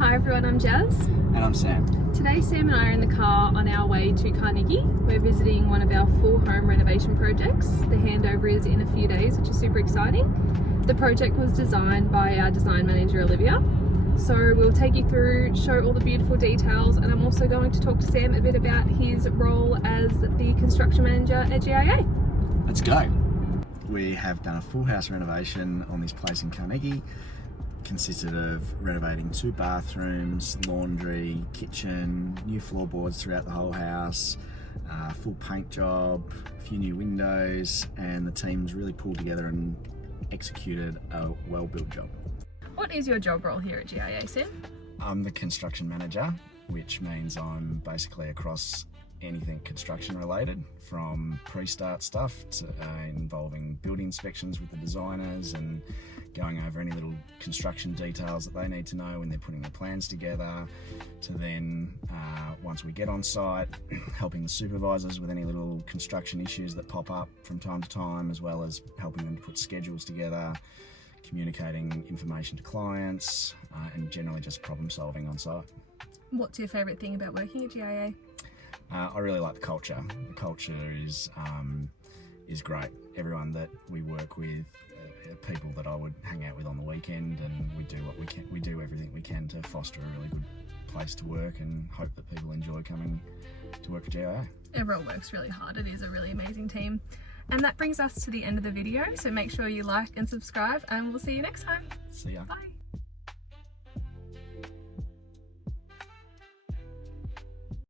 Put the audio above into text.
Hi everyone, I'm Jazz. And I'm Sam. Today Sam and I are in the car on our way to Carnegie. We're visiting one of our full home renovation projects. The handover is in a few days, which is super exciting. The project was designed by our design manager Olivia. So we'll take you through, show all the beautiful details, and I'm also going to talk to Sam a bit about his role as the construction manager at GIA. Let's go. We have done a full house renovation on this place in Carnegie. Consisted of renovating 2 bathrooms, laundry, kitchen, new floorboards throughout the whole house, full paint job, a few new windows, and the team's really pulled together and executed a well-built job. What is your job role here at GIA, Sam? I'm the construction manager, which means I'm basically across anything construction related, from pre-start stuff to involving building inspections with the designers and going over any little construction details that they need to know when they're putting their plans together, to then once we get on site, helping the supervisors with any little construction issues that pop up from time to time, as well as helping them to put schedules together, communicating information to clients, and generally just problem solving on site. What's your favourite thing about working at GIA? I really like the culture. The culture is great. Everyone that we work with are people that I would hang out with on the weekend, and we do what we can. We do everything we can to foster a really good place to work and hope that people enjoy coming to work for GIA. Everyone works really hard. It is a really amazing team. And that brings us to the end of the video. So make sure you like and subscribe, and we'll see you next time. See ya. Bye.